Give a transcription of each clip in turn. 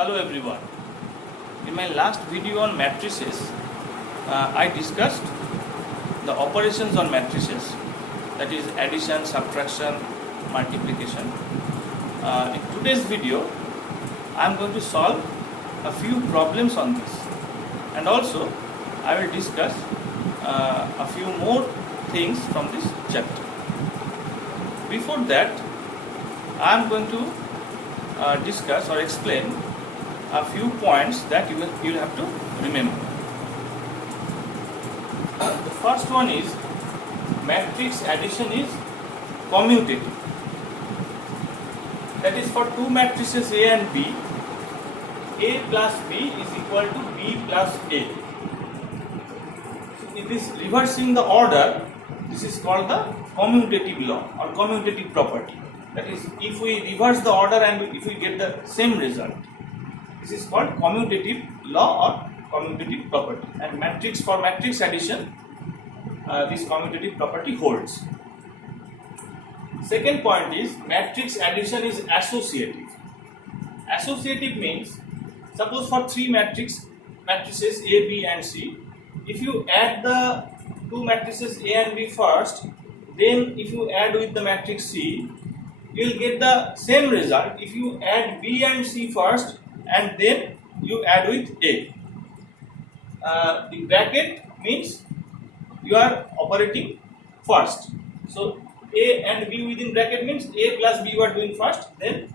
Hello everyone. In my last video on matrices, I discussed the operations on matrices, that is addition, subtraction, multiplication. In today's video, I am going to solve a few problems on this, and also I will discuss a few more things from this chapter. Before that, I am going to discuss or explain a few points that you will have to remember. The first one is matrix addition is commutative. That is, for two matrices A and B, A plus B is equal to B plus A. So it is reversing the order. This is called the commutative law or commutative property. That is, if we reverse the order and if we get the same result, this is called commutative law or commutative property. And for matrix addition, this commutative property holds. Second point is matrix addition is associative. Associative means, suppose for three matrices A, B and C, if you add the two matrices A and B first, then if you add with the matrix C, you will get the same result if you add B and C first and then you add with A. The bracket means you are operating first. So A and B within bracket means A plus B you are doing first, then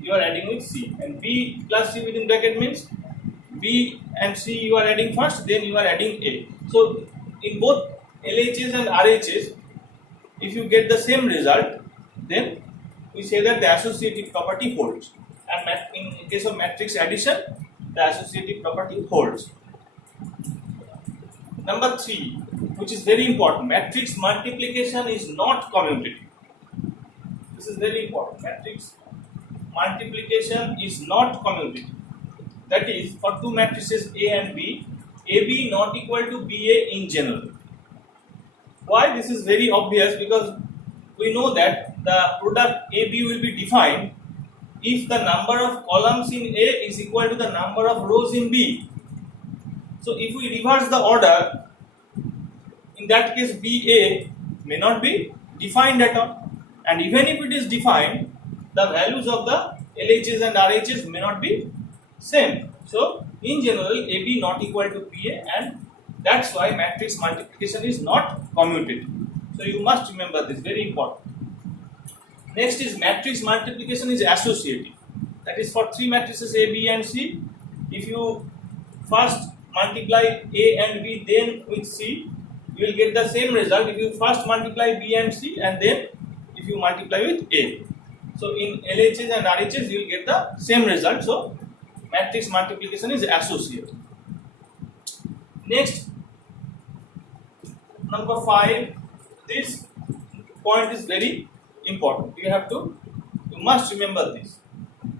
you are adding with C. And B plus C within bracket means B and C you are adding first, then you are adding A. So in both LHS and RHS, if you get the same result, then we say that the associative property holds. And in case of matrix addition, the associative property holds. Number 3, which is very important, matrix multiplication is not commutative. This is very important. Matrix multiplication is not commutative. That is, for two matrices A and B, AB not equal to BA in general. Why? This is very obvious, because we know that the product AB will be defined if the number of columns in A is equal to the number of rows in B. So if we reverse the order, in that case BA may not be defined at all, and even if it is defined, the values of the LHS and RHS may not be same. So in general, AB not equal to BA, and that's why matrix multiplication is not commutative. So you must remember this, very important. Next is matrix multiplication is associative. That is, for three matrices A, B and C, if you first multiply A and B then with C, you will get the same result if you first multiply B and C and then if you multiply with A. So in LHS and RHS you will get the same result. So matrix multiplication is associative. Next, number 5, this point is very important. You must remember this.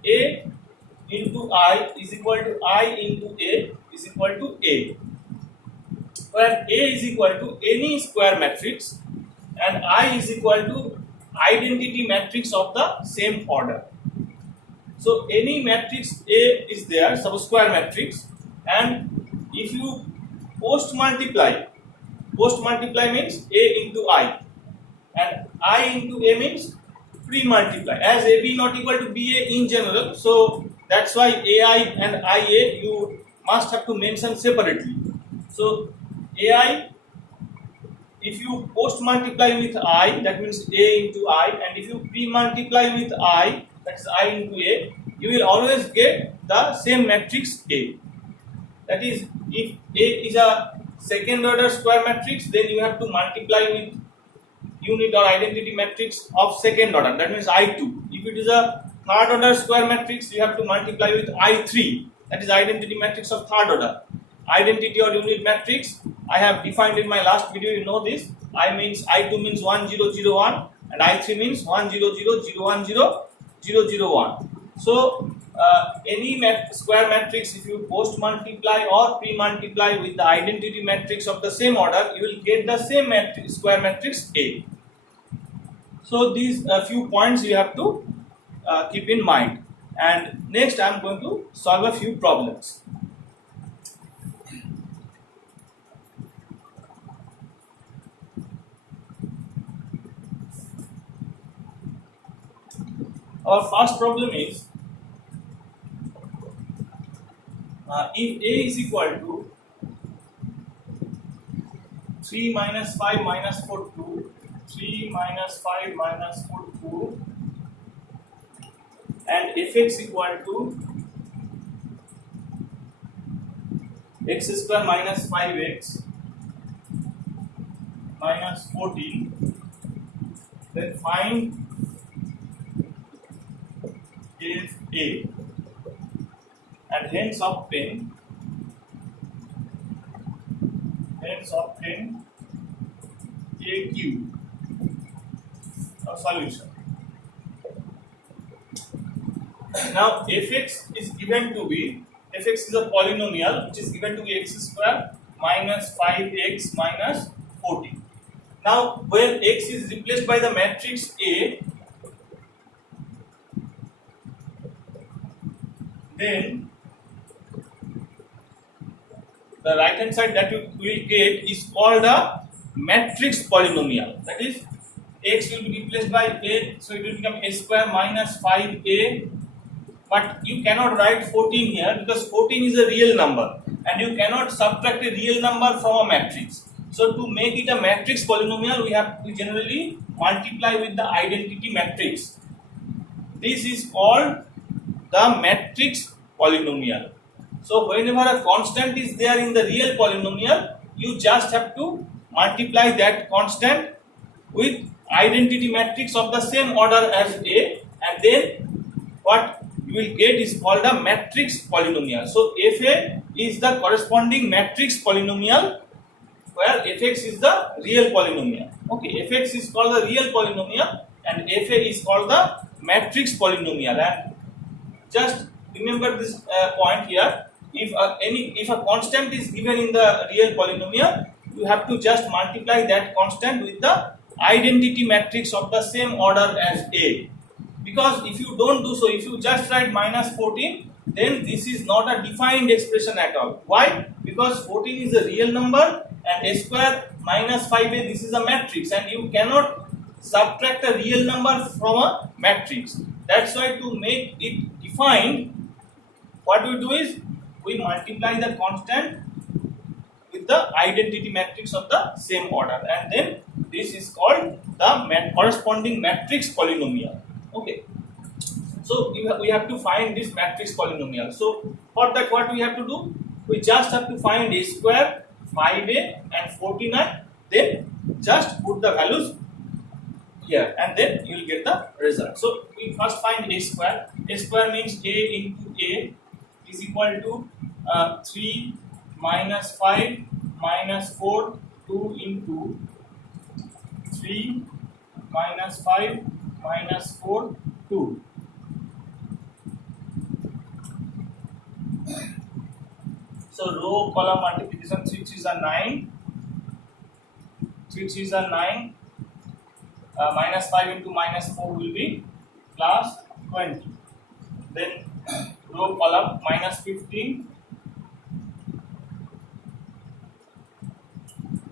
A into I is equal to I into A is equal to A, where A is equal to any square matrix and I is equal to identity matrix of the same order. So any matrix A is there, suppose square matrix, and if you post multiply means A into I, and I into A means pre-multiply. As AB not equal to BA in general, so that's why AI and IA you must have to mention separately. So AI, if you post multiply with I, that means A into I, and if you pre-multiply with I, that is I into A, you will always get the same matrix A. That is, if A is a second order square matrix, then you have to multiply with unit or identity matrix of second order, that means I2. If it is a third order square matrix, you have to multiply with I3, that is identity matrix of third order. Identity or unit matrix I have defined in my last video, you know this. I2 means 1 0 0 1 and I3 means 1 0 0 0 1 0 0 0 1. So any square matrix, if you post multiply or pre multiply with the identity matrix of the same order, you will get the same square matrix A. So these few points you have to keep in mind. And next I am going to solve a few problems. Our first problem is if a is equal to 3 minus 5 minus 4 2, 3 minus 5 minus 4 2, and fx equal to x square minus 5x minus 14, then find if a, and hence obtain a cube of solution. Now fx is given to be, fx is a polynomial which is given to be x square minus 5x minus 14. Now when x is replaced by the matrix A, then the right hand side that you will get is called a matrix polynomial. That is, x will be replaced by a, so it will become a square minus 5a. But you cannot write 14 here because 14 is a real number and you cannot subtract a real number from a matrix. So to make it a matrix polynomial, we generally multiply with the identity matrix. This is called the matrix polynomial. So whenever a constant is there in the real polynomial, you just have to multiply that constant with identity matrix of the same order as A, and then what you will get is called a matrix polynomial. So Fa is the corresponding matrix polynomial, where Fx is the real polynomial. Okay, Fx is called the real polynomial and Fa is called the matrix polynomial. And just remember this point here. If a constant is given in the real polynomial, you have to just multiply that constant with the identity matrix of the same order as A. Because if you don't do so, if you just write minus 14, then this is not a defined expression at all. Why? Because 14 is a real number and a square minus 5a, this is a matrix, and you cannot subtract a real number from a matrix. That's why to make it defined, what we do is we multiply the constant with the identity matrix of the same order, and then this is called the corresponding matrix polynomial. Okay, so we have to find this matrix polynomial. So for that, what we have to do, we just have to find a square, 5a and 49, then just put the values here and then you will get the result. So we first find a square. A square means a into a is equal to 3 minus 5 minus 4, 2 into 3 minus 5 minus 4, 2. So row column multiplication, 3 3s are 9, 3 3s are 9, minus 5 into minus 4 will be plus 20. Then row column minus 15,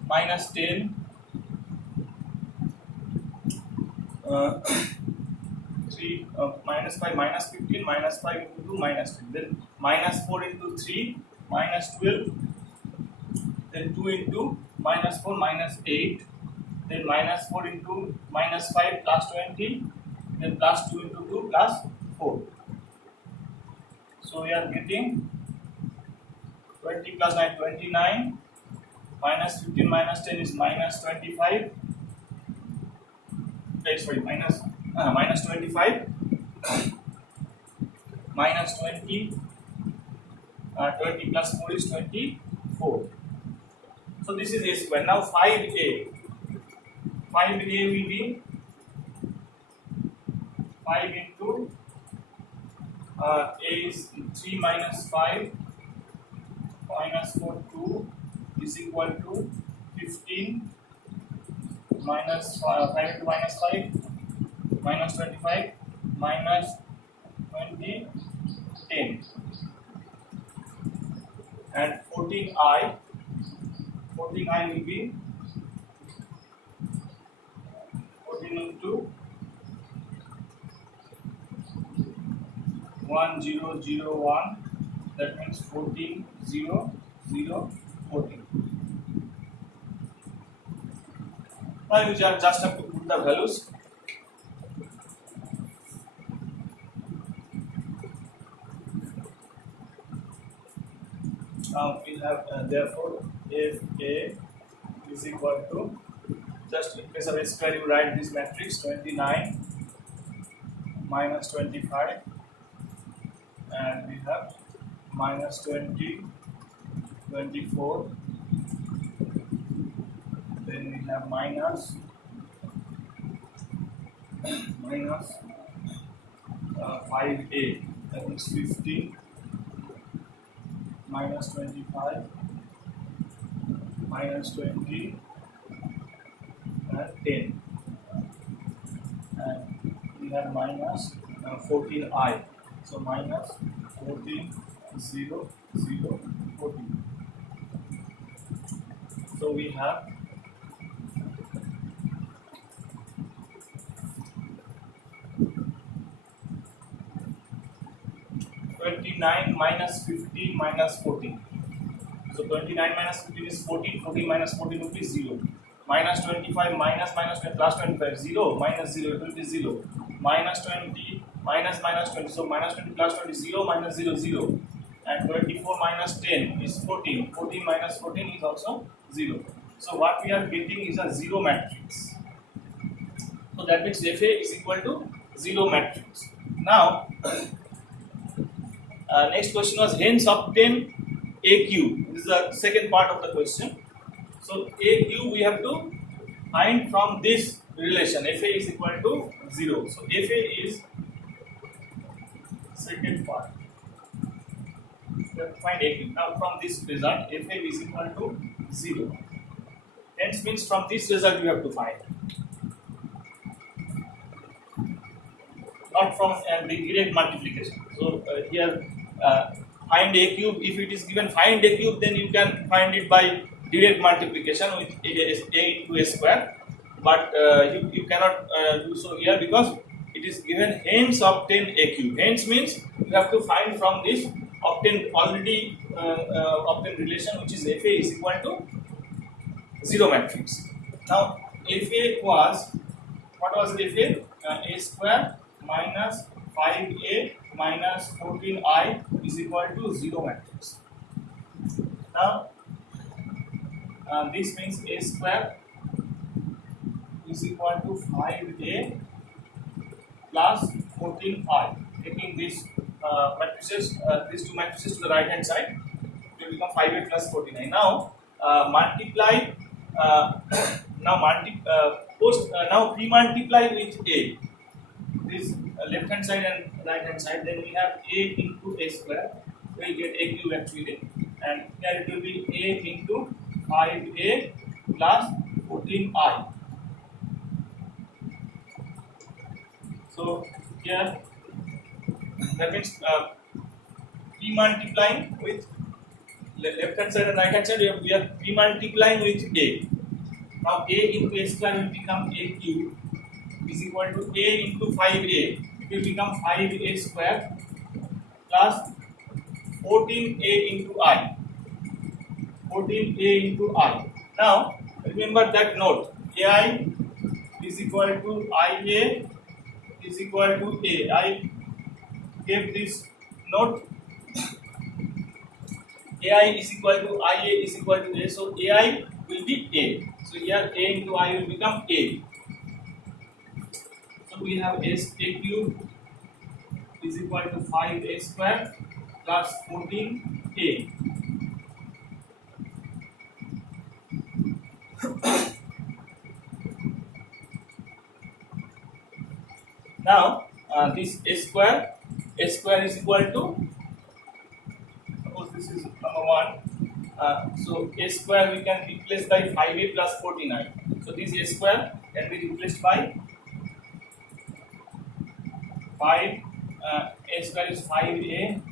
minus 10, 3 minus 5 minus 15, minus 5 into 2 minus 10, then minus 4 into 3 minus 12, then 2 into minus 4 minus 8, then minus 4 into minus 5 plus 20, then plus 2 into 2 plus 4. So we are getting 20 plus 9, 29, minus 15 minus 10 is minus 25, sorry, minus 25, minus 20, 20 plus 4 is 24. So this is a square. Now 5a will be 5 into a is 3 minus 5 minus 4, 2 is equal to 15 minus 5 into minus 5 minus 25 minus 20 14i. 14i will be 14 into 1001. That means 14 0 0 14. Now you just have to put the values. Now we have therefore if A is equal to, just in case of a square you write this matrix 29 minus 25, and we have minus 20 24, then we have minus 5a, that is 15, minus 25, minus 20, and 10, and we have minus 14i, so minus 14 0 0 14. So we have 29 minus 15 minus 14. So 29 minus 15 is 14. 14 minus 14 will be 0. Minus 25 minus 20 plus 25 0 minus 0 it will be 0. Minus 20 minus 20. So minus 20 plus 20 0 minus 0 0. And 24 minus 10 is 14. 14 minus 14 is also 0. So what we are getting is a 0 matrix. So that means Fa is equal to 0 matrix. Now next question was hence obtain AQ. This is the second part of the question. So AQ we have to find from this relation. Fa is equal to 0. So Fa is second part. We have to find AQ. Now from this result Fa is equal to 0. Hence means from this result we have to find. Not from the direct multiplication. So here find a cube. If it is given find a cube, then you can find it by direct multiplication with a into a square. But you cannot do so here because it is given hence obtain a cube. Hence means you have to find from this obtained already obtained relation, which is Fa is equal to 0 matrix. Now Fa was, what was Fa? A square minus 5a minus 14i is equal to 0 matrix. Now this means a square is equal to 5a plus 14i. Taking these matrices, these two matrices to the right hand side, it will become 5a plus 14i. Now multiply. Now pre-multiply with a. This left hand side and right hand side, then we have a into a square, we will get a cube actually, and here it will be a into 5a plus 14i. So here that means pre-multiplying with left hand side and right hand side, we are pre-multiplying with a. Now a into a square will become a cube is equal to a into 5a. It will become 5a square plus 14a into I. 14a into I. Now remember that note. Ai is equal to Ia is equal to a. I gave this note. Ai is equal to Ia is equal to a. So Ai will be a. So here a into I will become a. So we have a cube is equal to 5a square plus 14a. Now this a square is equal to, suppose this is number 1. So a square we can replace by 5a plus 49. So this a square can be replaced by 5. A square is 5a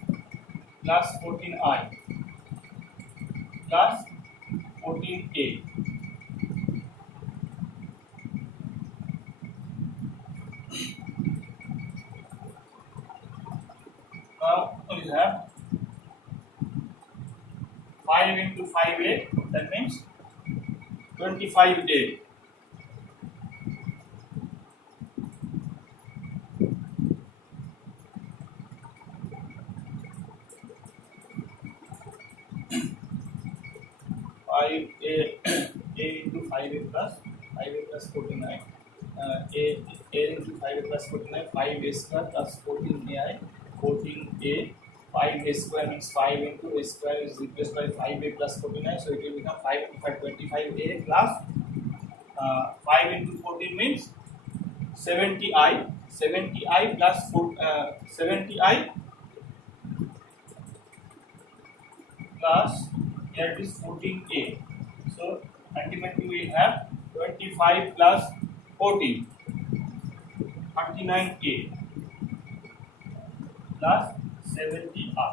plus 14i. plus 14a. Now we have 5 into 5a, that means 25a. Five a into 5a plus 49. A into 5a plus 49, 5a square plus 14ai, 14a. 5a square means 5 into a square is replaced by 5a plus 49, so it will become 5 into 5, 25a plus 5 into 14 means 70i, 70i plus 70i plus here it is 14a. So ultimately we have 25 plus 14, 39a plus 70r.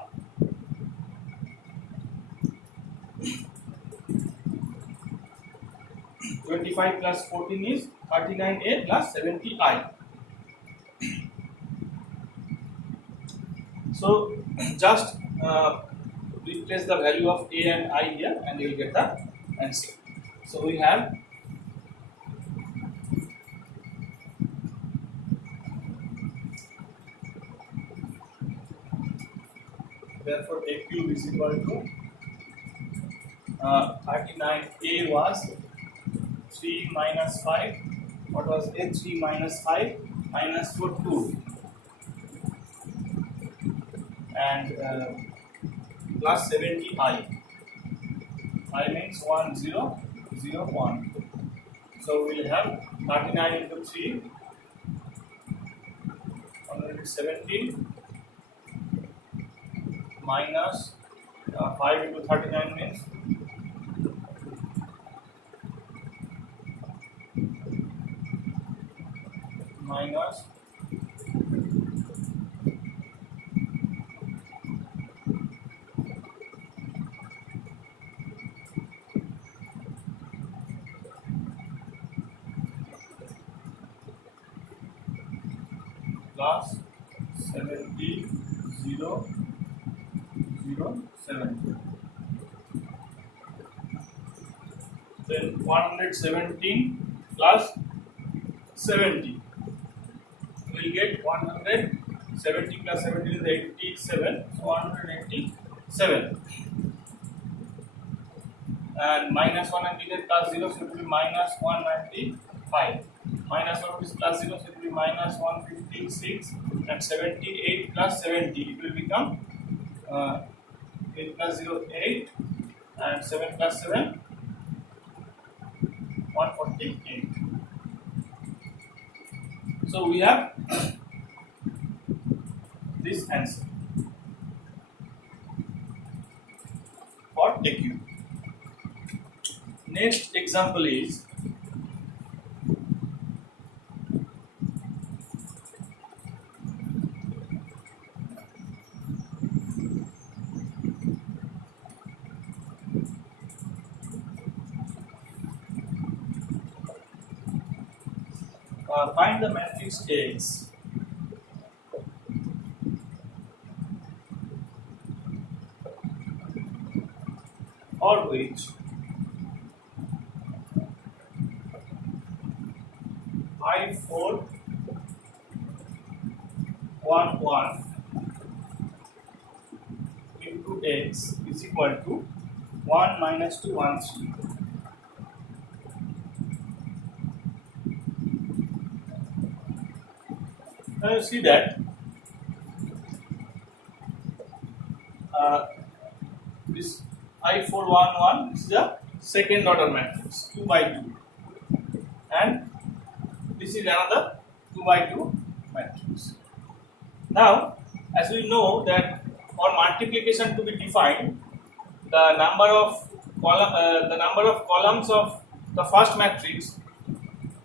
Twenty-five plus 14 is 39a plus 70i. So just replace the value of a and I here, and you will get the answer. So we have therefore a cube is equal to 39a was 3 minus 5. What was a? 3 minus 5 minus 4 2 and plus 70i. I means 1 0 0 1. So we will have 39 into 3, 117 minus 5 into 39 means minus plus 70 0 0 7. Then 117 plus 70. We will get 170 plus 70 is 87. So 187. And minus 198 plus 0, so it will be minus 195. Minus 1 is plus 0, so it will be minus 156. And 78 plus 70, it will become 8 plus 0, 8. And 7 plus 7, 148. So we have this answer for a cube. Next example is find the matrix X for which I4 1 1 into X is equal to 1 minus 2 1 3. Now you see that this I411 is the second order matrix 2 by 2, and this is another 2 by 2 matrix. Now, as we know that for multiplication to be defined, the number of columns of the first matrix,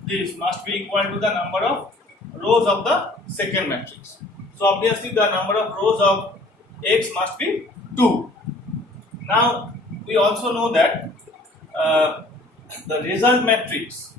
this must be equal to the number of rows of the second matrix. So obviously the number of rows of X must be 2. Now we also know that the result matrix,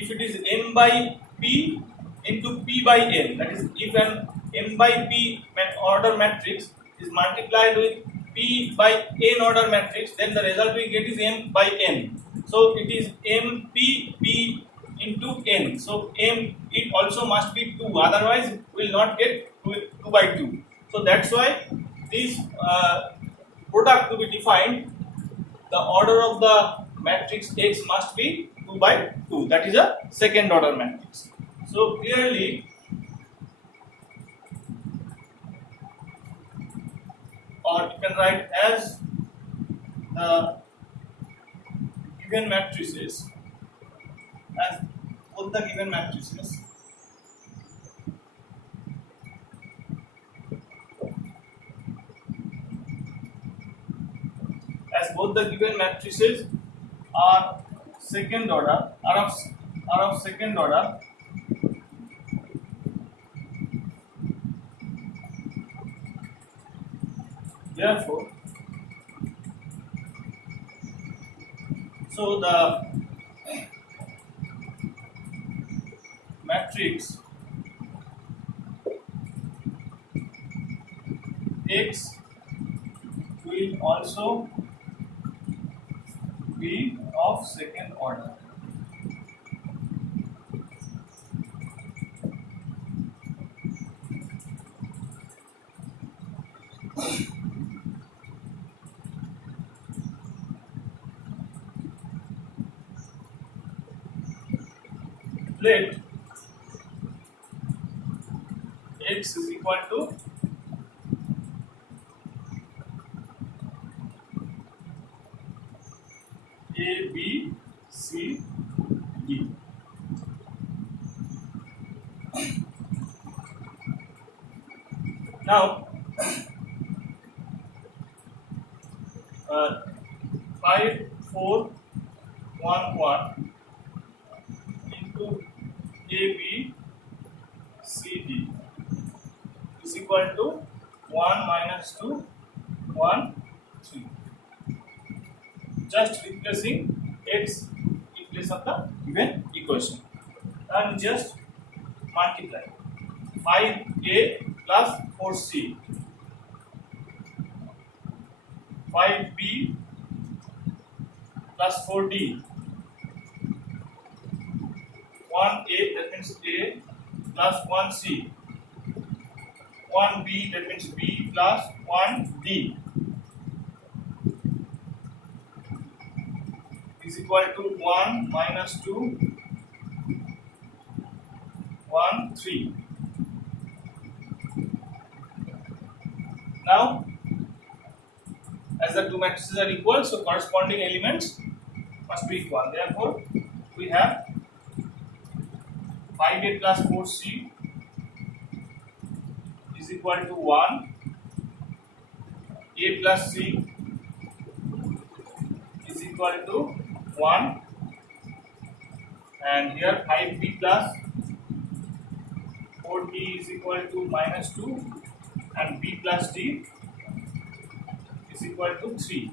if it is n by p into p by n, that is, if an n by p order matrix is multiplied with p by n order matrix, then the result we get is m by n. So it is m p into n. So m, it also must be 2, otherwise we will not get 2 by 2. So that's why this product to be defined, the order of the matrix X must be 2 by 2. That is a second order matrix. So clearly, or you can write as the given matrices, as both the given matrices are second order, are of second order, therefore, so the matrix X will also be of second order. Let X is equal to A, B, C, D. Now, 5, 4, 1, 1 into A, B, C, D is equal to 1 minus 2, 1, 3. Just replacing X in place of the given equation, and just multiply 5A plus 4C, 5B plus 4D, 1A, that means A, plus 1C, 1B, that means B, plus 1D is equal to 1 minus 2, 1, 3. Now, as the two matrices are equal, so corresponding elements must be equal. Therefore, we have 5A plus 4C is equal to 1, A plus C is equal to 1, and here 5B plus 4D is equal to minus 2, and B plus D is equal to 3.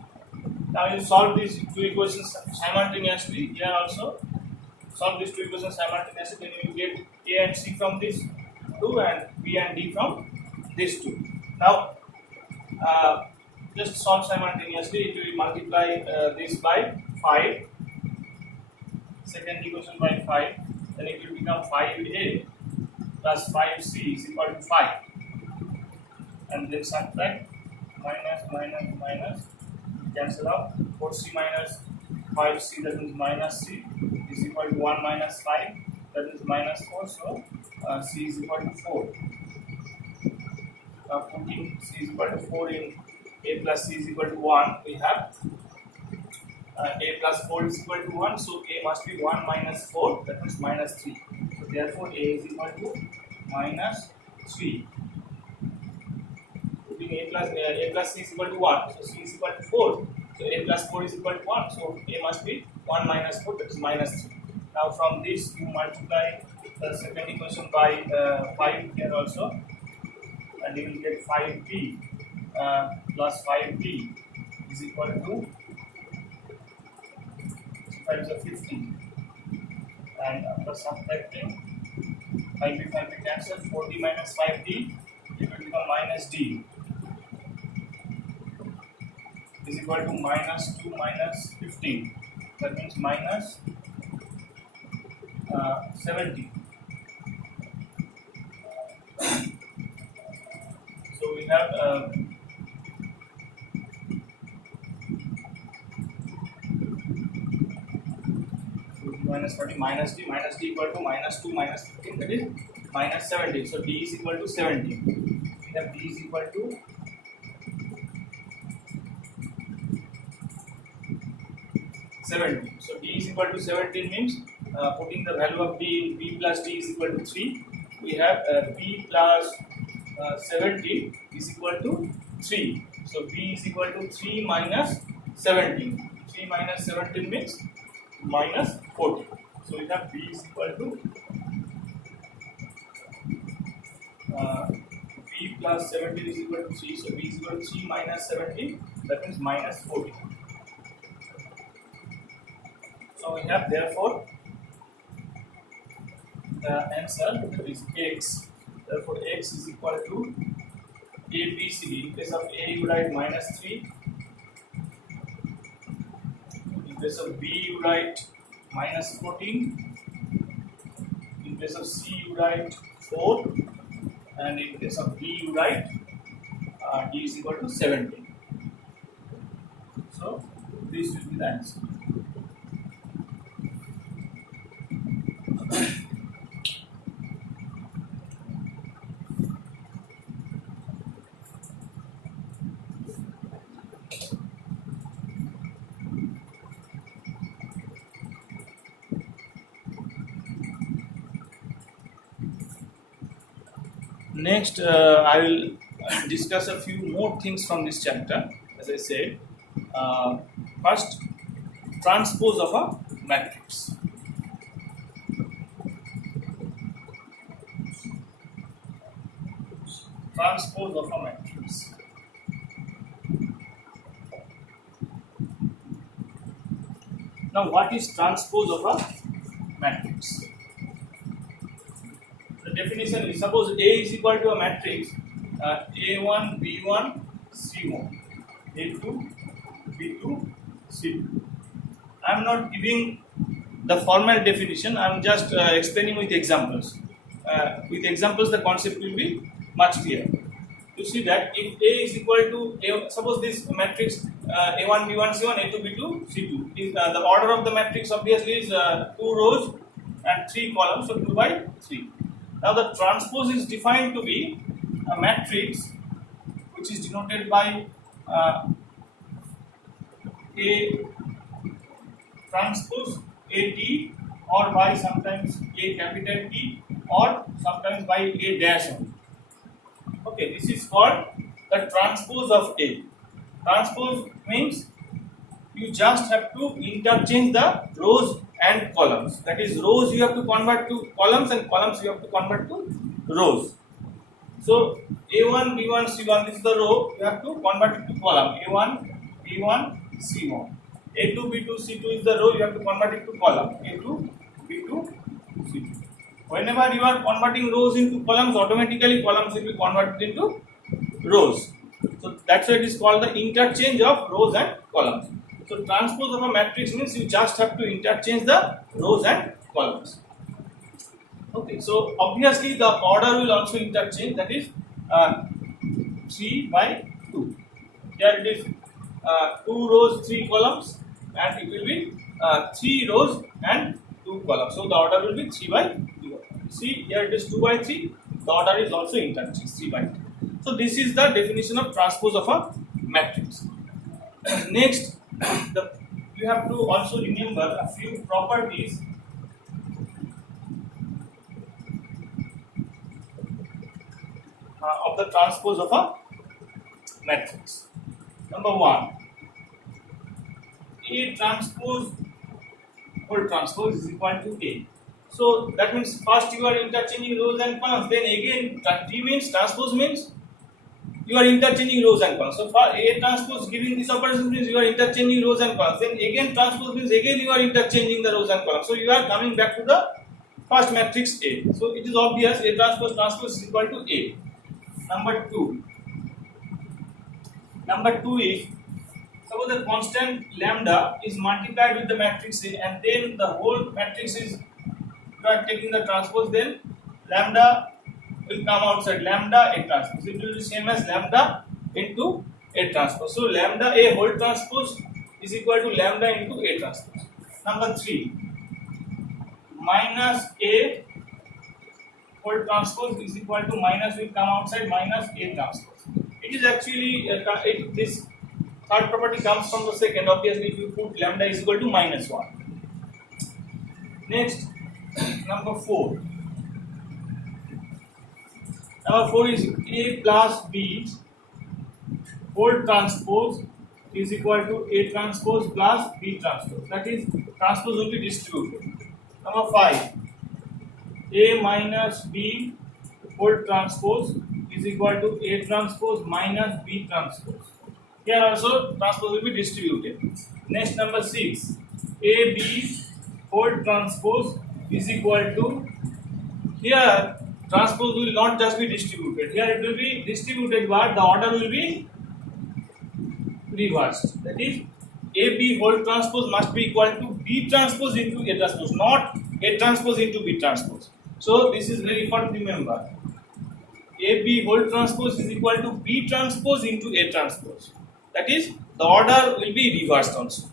Now you solve these two equations simultaneously. Here also solve these two equations simultaneously, then you get A and C from this 2 and B and D from this 2. Now just solve simultaneously. It will multiply this by 5, second equation by 5, then it will become 5A plus 5C is equal to 5, and then subtract minus, cancel out, 4C minus 5C, that means minus C, is equal to 1 minus 5, that is minus 4, so C is equal to 4. Putting C is equal to 4 in A plus C is equal to 1, we have A plus 4 is equal to 1, so A must be 1 minus 4, that means minus 3. So therefore A is equal to minus 3. Putting A plus C is equal to 1, so C is equal to 4. So A plus 4 is equal to 1, so A must be 1 minus 4, that is minus 3. Now from this you multiply the second equation by 5 here also, and you will get 5B plus 5d is equal to 5 is 50, and after subtracting 5b cancel, 4d minus 5d, it will become minus d is equal to minus 2 minus 15, that means minus 70. So we have minus 40 minus d equal to minus 2 minus 15, that is minus 70. So d is equal to 70. We have d is equal to 70. So d is equal to 17 means putting the value of d in b plus d is equal to 3. We have b plus 70 is equal to 3. So b is equal to 3 minus 17. 3 minus 17 means minus 40. So we have b is equal to b plus 17 is equal to 3. So b is equal to 3 minus 17, that means minus 40. So we have therefore the answer, that is x. Therefore x is equal to a, b, c. In case of a you write minus 3. In case of b you write minus 14. In case of c you write 4. And in case of d you write d is equal to 17. So this will be the answer. Next, I will discuss a few more things from this chapter. As I said, first, transpose of a matrix. Transpose of a matrix. Now, what is transpose of a matrix? The definition is, suppose A is equal to a matrix A1, B1, C1, A2, B2, C2. I am not giving the formal definition, I am just explaining with examples. With examples, the concept will be much clearer. You see that if A is equal to A, suppose this matrix A1, B1, C1, A2, B2, C2. Is, the order of the matrix obviously is 2 rows and 3 columns, so 2 by 3. Now the transpose is defined to be a matrix which is denoted by A transpose AT, or by sometimes A capital T, or sometimes by A dash only. Okay, this is called the transpose of A. Transpose means you just have to interchange the rows and columns. That is, rows you have to convert to columns and columns you have to convert to rows. So A1, B1, C1, this is the row, you have to convert it to column. A1, B1, C1. A2, B2, C2 is the row, you have to convert it to column. A2, B2, C2. Whenever you are converting rows into columns, automatically columns will be converted into rows. So that's why it is called the interchange of rows and columns. So transpose of a matrix means you just have to interchange the rows and columns. Okay, so obviously the order will also interchange, that is 3 by 2. Here it is 2 rows, 3 columns, and it will be 3 rows and 2 columns. So the order will be 3 by 2. See, here it is 2 by 3, the order is also interchanged 3 by 2. So this is the definition of transpose of a matrix. Next, you have to also remember a few properties of the transpose of a matrix. Number 1, A transpose whole transpose is equal to A. So that means first you are interchanging rows and columns, then again T means transpose means you are interchanging rows and columns. So for A transpose giving this operation means you are interchanging rows and columns. Then again transpose means again you are interchanging the rows and columns. So you are coming back to the first matrix A. So it is obvious A transpose is equal to A. Number two is, suppose the constant lambda is multiplied with the matrix A and then the whole matrix is, you are taking the transpose, then lambda will come outside, lambda A transpose. It will be same as lambda into A transpose. So lambda A whole transpose is equal to lambda into A transpose. Number 3, minus A whole transpose is equal to, minus will come outside, minus A transpose. It is actually this third property comes from the second. Obviously, if you put lambda is equal to minus 1. Next, number 4. Number 4 is A plus B whole transpose is equal to A transpose plus B transpose. That is, transpose will be distributed. Number 5. A minus B whole transpose is equal to A transpose minus B transpose. Here also transpose will be distributed. Next, number 6. AB whole transpose is equal to, here transpose will not just be distributed. Here it will be distributed, but the order will be reversed. That is, AB whole transpose must be equal to B transpose into A transpose, not A transpose into B transpose. So this is very important to remember. AB whole transpose is equal to B transpose into A transpose. That is, the order will be reversed also.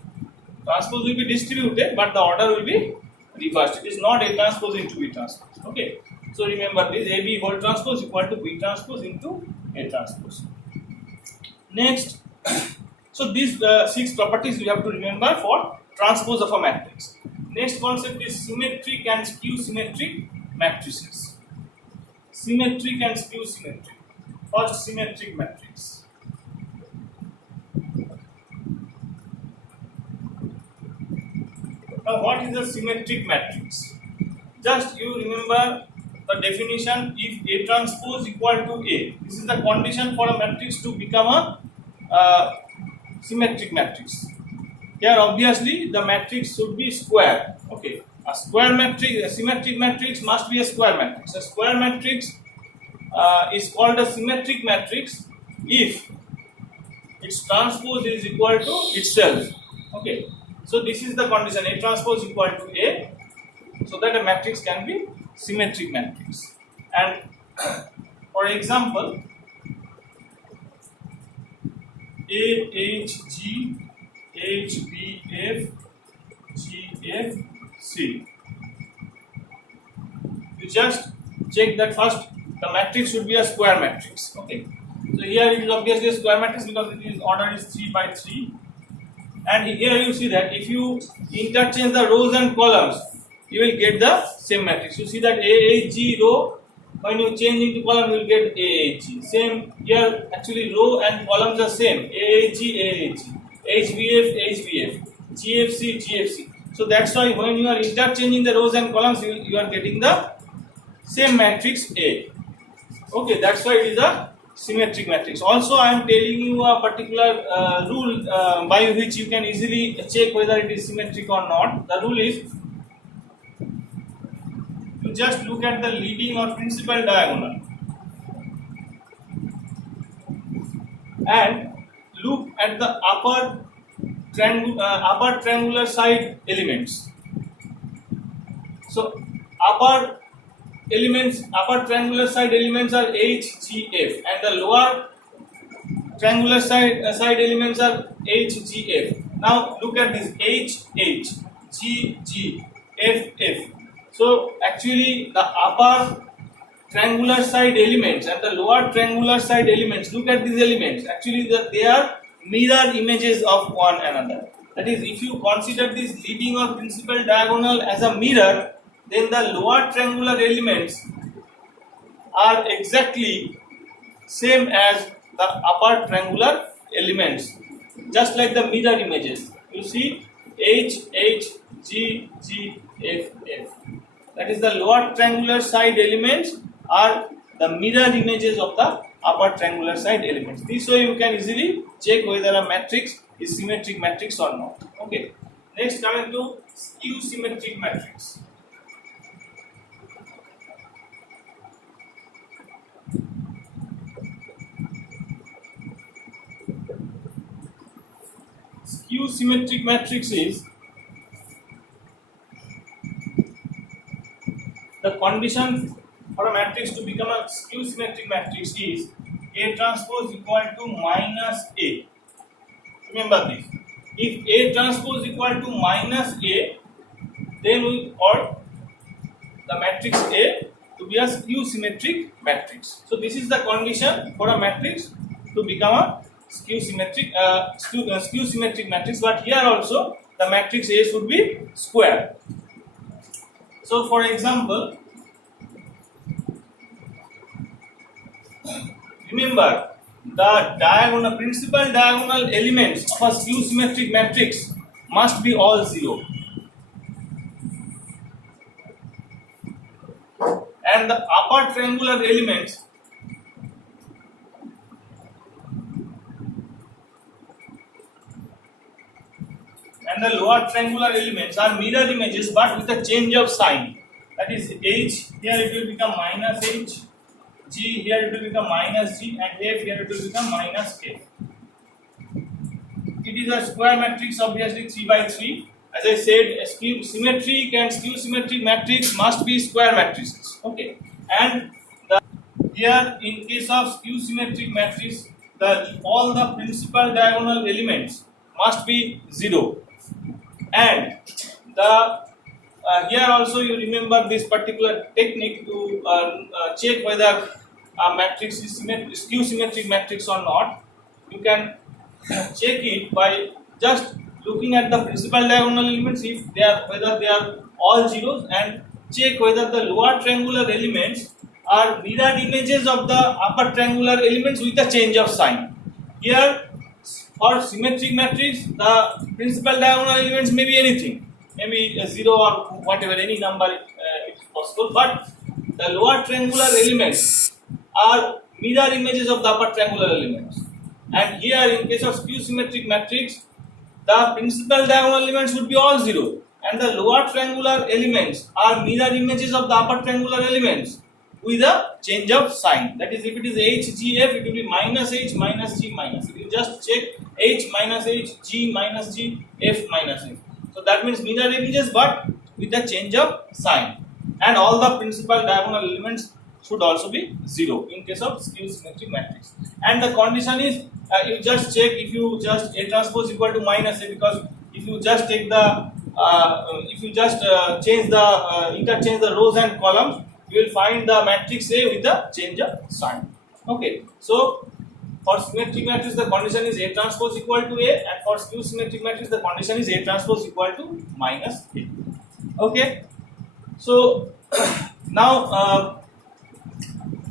Transpose will be distributed, but the order will be reversed. It is not A transpose into B transpose. Okay. So remember this, AB whole transpose equal to B transpose into A transpose. Next, so these 6 properties you have to remember for transpose of a matrix. Next concept is symmetric and skew symmetric matrices. Symmetric and skew symmetric. First, symmetric matrix. Now, what is a symmetric matrix? Just you remember the definition. If A transpose equal to A, this is the condition for a matrix to become a symmetric matrix. Here, obviously, the matrix should be square. Okay, a square matrix, a symmetric matrix must be a square matrix. A square matrix is called a symmetric matrix if its transpose is equal to itself. Okay, so this is the condition: A transpose equal to A, so that a matrix can be symmetric matrix. And for example, A H G H B F G F C. You just check that first the matrix should be a square matrix. Okay. So here it is obviously a square matrix because it is order is 3 by 3. And here you see that if you interchange the rows and columns, you will get the same matrix. You see that AHG row, when you change into column, you will get AHG. Same here, actually row and columns are same. AHG, HBF, HBF, GFC, GFC. So that's why when you are interchanging the rows and columns, you are getting the same matrix A. Okay, that's why it is a symmetric matrix. Also, I am telling you a particular rule by which you can easily check whether it is symmetric or not. The rule is, you just look at the leading or principal diagonal and look at the upper triangular side elements. So upper triangular side elements are H, G, F, and the lower triangular side elements are H, G, F. Now look at this: H, H, G, G, F, F. So actually the upper triangular side elements and the lower triangular side elements, look at these elements. Actually they are mirror images of one another. That is, if you consider this leading or principal diagonal as a mirror, then the lower triangular elements are exactly same as the upper triangular elements, just like the mirror images. You see H, H, G, G, F, F. That is, the lower triangular side elements are the mirror images of the upper triangular side elements. This way you can easily check whether a matrix is symmetric matrix or not. Okay. Next, coming to skew symmetric matrix. Skew symmetric matrix is the condition for a matrix to become a skew symmetric matrix is A transpose equal to minus A. Remember this. If A transpose equal to minus A, then we call the matrix A to be a skew symmetric matrix. So this is the condition for a matrix to become a skew symmetric matrix. But here also the matrix A should be square. So for example, remember the principal diagonal elements of a skew symmetric matrix must be all 0. And the upper triangular elements and the lower triangular elements are mirror images but with a change of sign. That is H, here it will become minus H, G, here it will become minus G, and F, here it will become minus F. It is a square matrix, obviously 3 by 3. As I said, symmetric and skew symmetric matrix must be square matrices. Okay, and here in case of skew symmetric matrix, all the principal diagonal elements must be 0, and here also you remember this particular technique to check whether a matrix is skew symmetric matrix or not. You can check it by just looking at the principal diagonal elements, whether they are all zeros, and check whether the lower triangular elements are mirror images of the upper triangular elements with a change of sign. Here for symmetric matrix, the principal diagonal elements may be anything, maybe a 0 or whatever, any number is possible, but the lower triangular elements are mirror images of the upper triangular elements. And here in case of skew symmetric matrix, the principal diagonal elements would be all 0, and the lower triangular elements are mirror images of the upper triangular elements with a change of sign. That is, if it is H, G, F, it will be minus H, minus G, minus F. You just check H minus H, G minus G, F minus F. So that means mirror images but with a change of sign. And all the principal diagonal elements should also be 0 in case of skew symmetric matrix. And the condition is, you just check if you just A transpose equal to minus A, because if you just take the interchange the rows and columns, you will find the matrix A with a change of sign. Okay, so for symmetric matrix the condition is A transpose equal to A, and for skew symmetric matrix the condition is A transpose equal to minus A. Okay, so now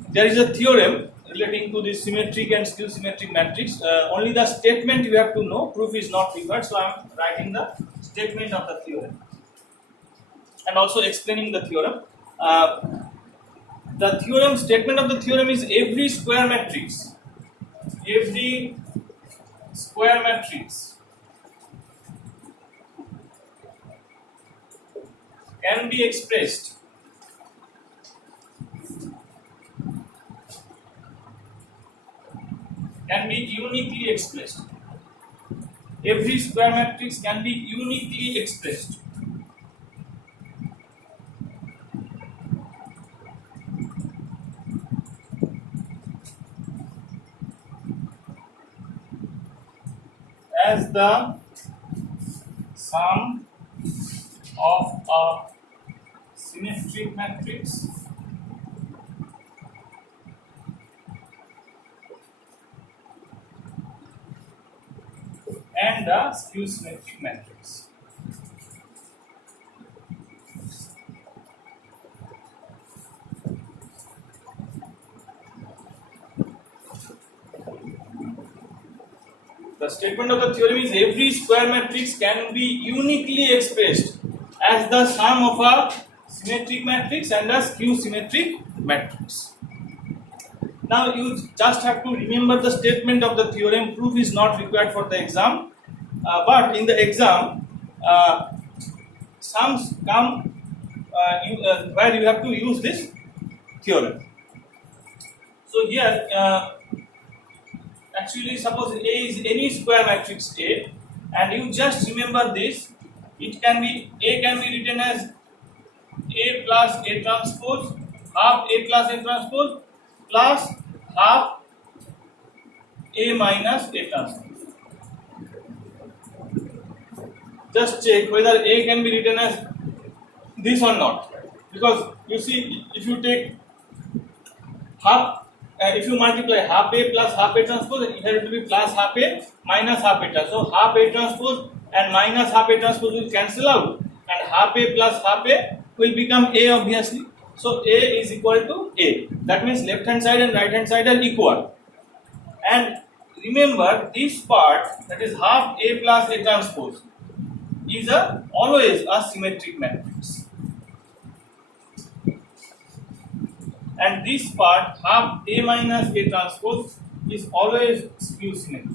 there is a theorem relating to this symmetric and skew symmetric matrix. Only the statement you have to know, proof is not required, so I am writing the statement of the theorem and also explaining the theorem. The statement of the theorem is every square matrix can be expressed uniquely expressed. Every square matrix can be uniquely expressed as the sum of a symmetric matrix and the skew symmetric matrix. The statement of the theorem is every square matrix can be uniquely expressed as the sum of a symmetric matrix and a skew symmetric matrix. Now you just have to remember the statement of the theorem. Proof is not required for the exam, but in the exam, sums come where you have to use this theorem. So here, actually, suppose A is any square matrix A, and you just remember this. It can be A can be written as A plus A transpose, half A plus A transpose, plus half A minus A transpose. Just check whether A can be written as this or not, because you see, if you take half, if you multiply half A plus half A transpose, here it will be plus half A minus half A transpose. So half A transpose and minus half A transpose will cancel out, and half A plus half A will become A obviously. So A is equal to A. That means left hand side and right hand side are equal. And remember, this part, that is half A plus A transpose, is always a symmetric matrix. And this part, half A minus A transpose, is always skew symmetric.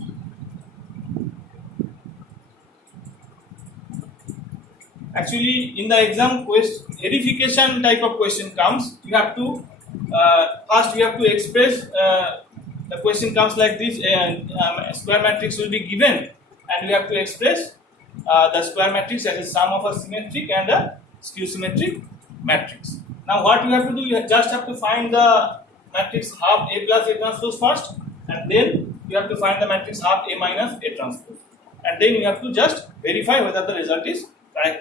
Actually, in the exam verification type of question comes, you have to first you have to express. The question comes like this: square matrix will be given, and you have to express the square matrix as a sum of a symmetric and a skew symmetric matrix. Now, what you have to do, you just have to find the matrix half A plus A transpose first, and then you have to find the matrix half A minus A transpose, and then you have to just verify whether the result is correct.